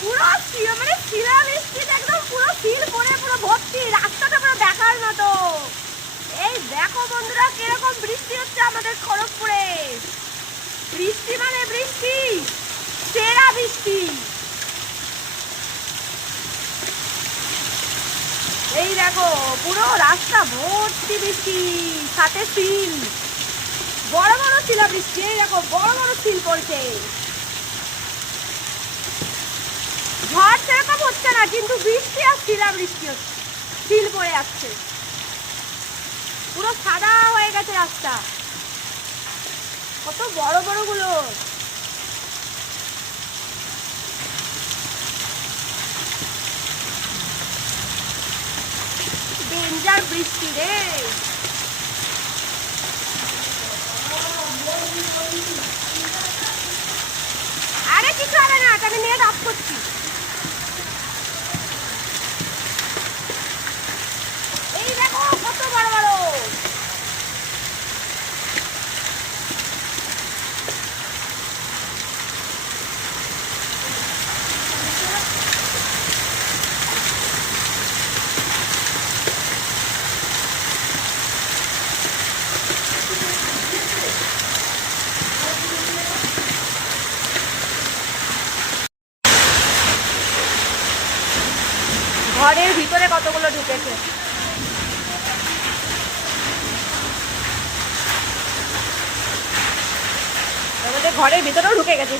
পুরো মানে শিলা বৃষ্টিতে একদম পুরো সিল পরে পুরো ভর্তি, রাস্তাটা পুরো দেখার মতো। এই দেখো বন্ধুরা কিরকম বৃষ্টি হচ্ছে আমাদের খড়গপুরে। বৃষ্টি মানে বৃষ্টি, সেরা বৃষ্টি। এই দেখো পুরো রাস্তা ভর্তি বৃষ্টি, সাথে সিল, বড় বড় শিলা বৃষ্টি। এই দেখো বড় বড় সিল পড়ছে। ঝড় সেরকম হচ্ছে না, কিন্তু বৃষ্টি আর শিলা বৃষ্টি হচ্ছে, সিল পড়ে যাচ্ছে, পুরো সাদা হয়ে গেছে রাস্তা। কত বড় বড় গুলো। ডেঞ্জার বৃষ্টি রে। আরে কিছু হবে না, আমি নেট অফ করছি। এই দেখো কত বড় বড়। ঘরের ভিতরে কতগুলো ঢুকেছে। আমাদের ঘরের ভিতরেও ঢুকে গেছে।